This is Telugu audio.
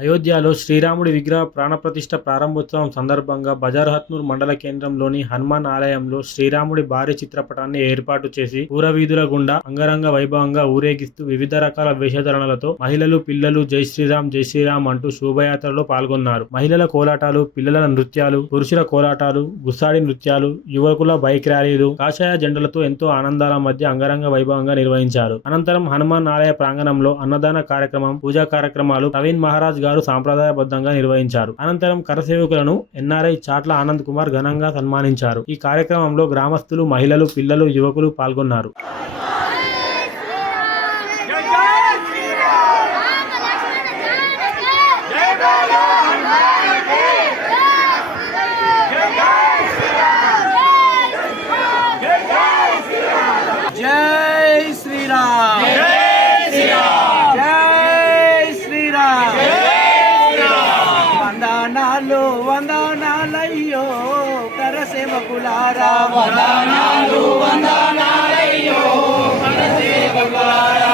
అయోధ్యలో శ్రీరాముడి విగ్రహ ప్రాణప్రతిష్ఠ ప్రారంభోత్సవం సందర్భంగా బజార్హత్నూర్ మండల కేంద్రంలోని హనుమాన్ ఆలయంలో శ్రీరాముడి భారీ చిత్రపటాన్ని ఏర్పాటు చేసి పురవీధుల గుండా అంగరంగ వైభవంగా ఊరేగిస్తూ వివిధ రకాల వేషధరణలతో మహిళలు, పిల్లలు జై శ్రీరామ్ అంటూ శోభయాత్రలో పాల్గొన్నారు. మహిళల కోలాటాలు, పిల్లల నృత్యాలు, పురుషుల కోలాటాలు, గుస్సాడి నృత్యాలు, యువకుల బైక్ ర్యాలీలు, కాషాయ జెండలతో ఎంతో ఆనందాల మధ్య అంగరంగ వైభవంగా నిర్వహించారు. అనంతరం హనుమాన్ ఆలయ ప్రాంగణంలో అన్నదాన కార్యక్రమం, పూజా కార్యక్రమాలు ప్రవీణ్ మహారాజ్ గారు సాంప్రదాయబద్ధంగా నిర్వహించారు. అనంతరం కరసేవకులను ఎన్ఆర్ఐ చాట్ల ఆనంద్ కుమార్ ఘనంగా సన్మానించారు. ఈ కార్యక్రమంలో గ్రామస్తులు, మహిళలు, పిల్లలు, యువకులు పాల్గొన్నారు. జై శ్రీరామ్, జై శ్రీరామ్, జై శ్రీరామ్, వందనాలు వందనాలయ్యో కరసేవకులారా, వందనాలు వందనాలయ్యో కరసేవకులారా.